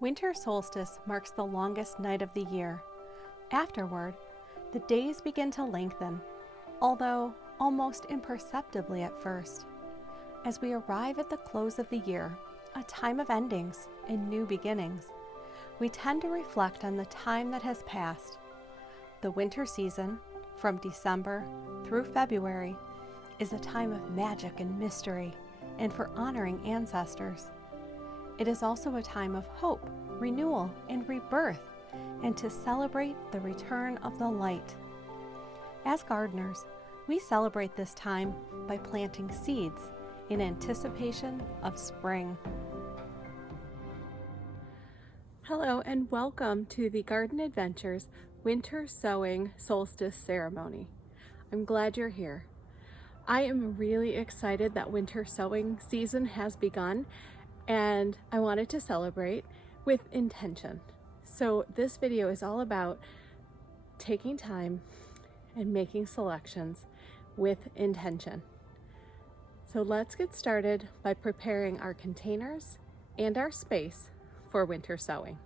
Winter solstice marks the longest night of the year. Afterward, the days begin to lengthen, although almost imperceptibly at first. As we arrive at the close of the year, a time of endings and new beginnings, we tend to reflect on the time that has passed. The winter season, from December through February, is a time of magic and mystery, and for honoring ancestors. It is also a time of hope, renewal, and rebirth, and to celebrate the return of the light. As gardeners, we celebrate this time by planting seeds in anticipation of spring. Hello and welcome to the Garden Adventures Winter Sowing Solstice Ceremony. I'm glad you're here. I am really excited that winter sowing season has begun, and I wanted to celebrate with intention. So this video is all about taking time and making selections with intention. So let's get started by preparing our containers and our space for winter sowing.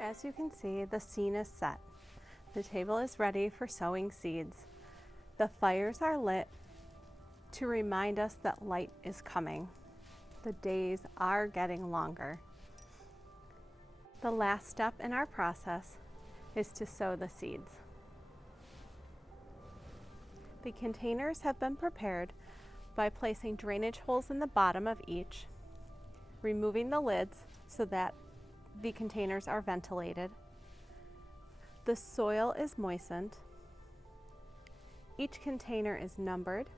As you can see, the scene is set. The table is ready for sowing seeds. The fires are lit to remind us that light is coming. The days are getting longer. The last step in our process is to sow the seeds. The containers have been prepared by placing drainage holes in the bottom of each, removing the lids so that the containers are ventilated. The soil is moistened. Each container is numbered.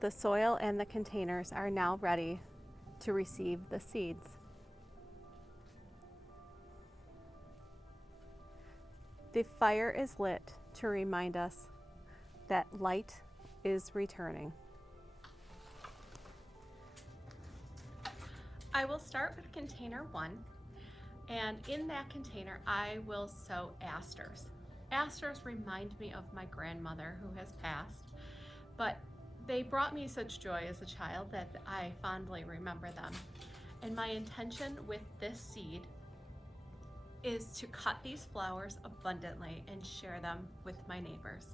The soil and the containers are now ready to receive the seeds. The fire is lit to remind us that light is returning. I will start with container 1. And in that container, I will sow asters. Asters remind me of my grandmother who has passed, but they brought me such joy as a child that I fondly remember them. And my intention with this seed is to cut these flowers abundantly and share them with my neighbors.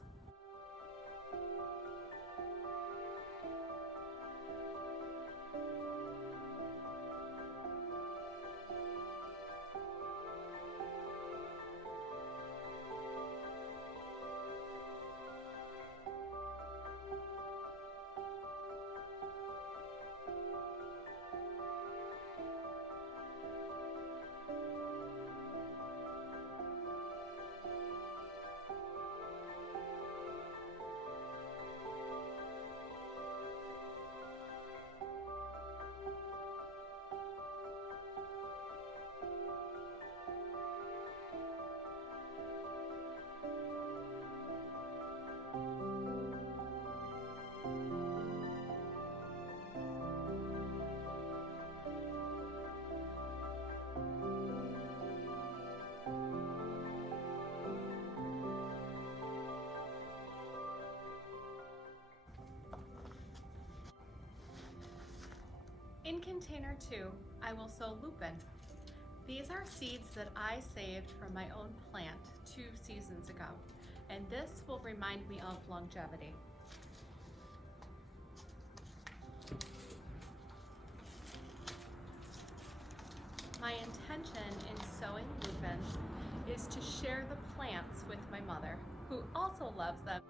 In container 2, I will sow lupin. These are seeds that I saved from my own plant 2 seasons ago, and this will remind me of longevity. My intention in sowing lupin is to share the plants with my mother, who also loves them.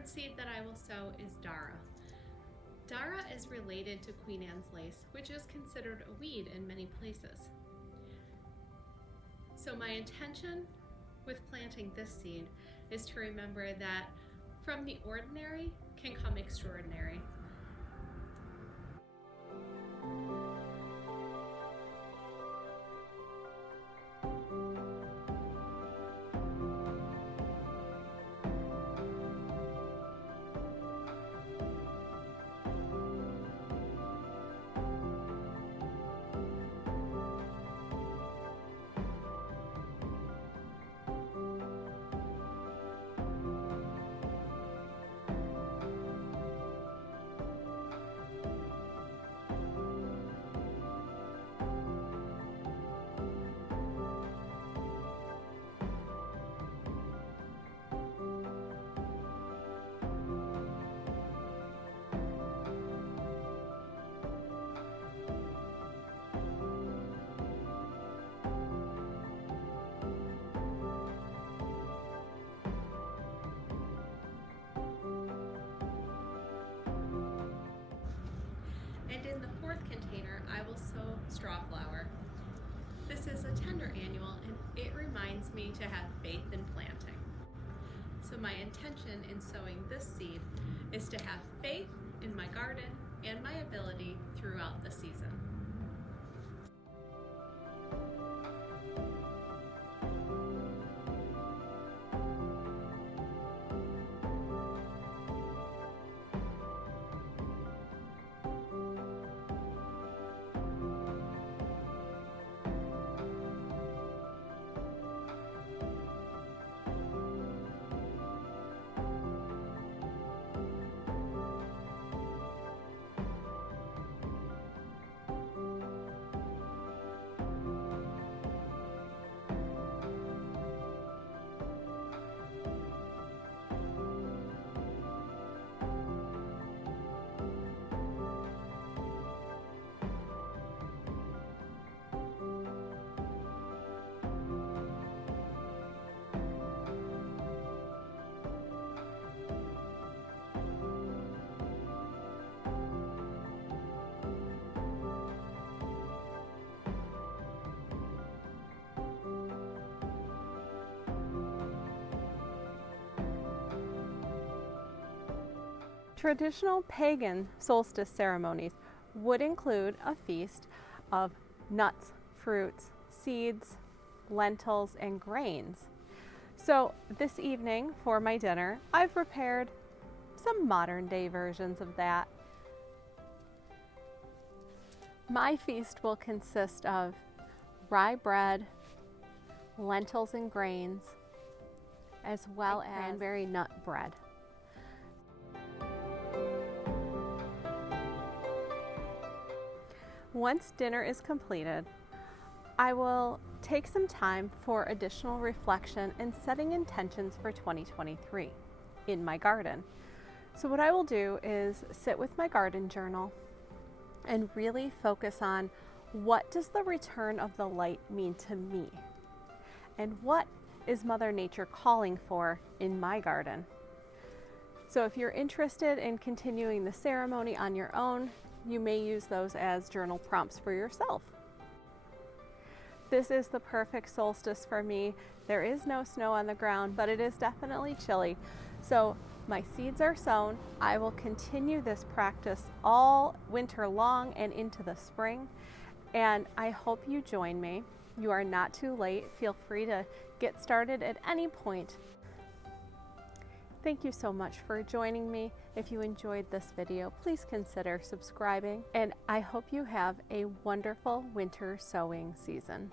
third seed that I will sow is Dara. Dara is related to Queen Anne's lace, which is considered a weed in many places. So my intention with planting this seed is to remember that from the ordinary can come extraordinary. And in the fourth container, I will sow straw flower. This is a tender annual and it reminds me to have faith in planting. So my intention in sowing this seed is to have faith in my garden and my ability throughout the season. Traditional pagan solstice ceremonies would include a feast of nuts, fruits, seeds, lentils, and grains. So this evening for my dinner, I've prepared some modern day versions of that. My feast will consist of rye bread, lentils and grains, as well as cranberry nut bread. Once dinner is completed, I will take some time for additional reflection and setting intentions for 2023 in my garden. So what I will do is sit with my garden journal and really focus on what does the return of the light mean to me? And what is Mother Nature calling for in my garden? So if you're interested in continuing the ceremony on your own, you may use those as journal prompts for yourself. This is the perfect solstice for me. There is no snow on the ground, but it is definitely chilly. So my seeds are sown. I will continue this practice all winter long and into the spring. And I hope you join me. You are not too late. Feel free to get started at any point. Thank you so much for joining me. If you enjoyed this video, please consider subscribing, and I hope you have a wonderful winter sowing season.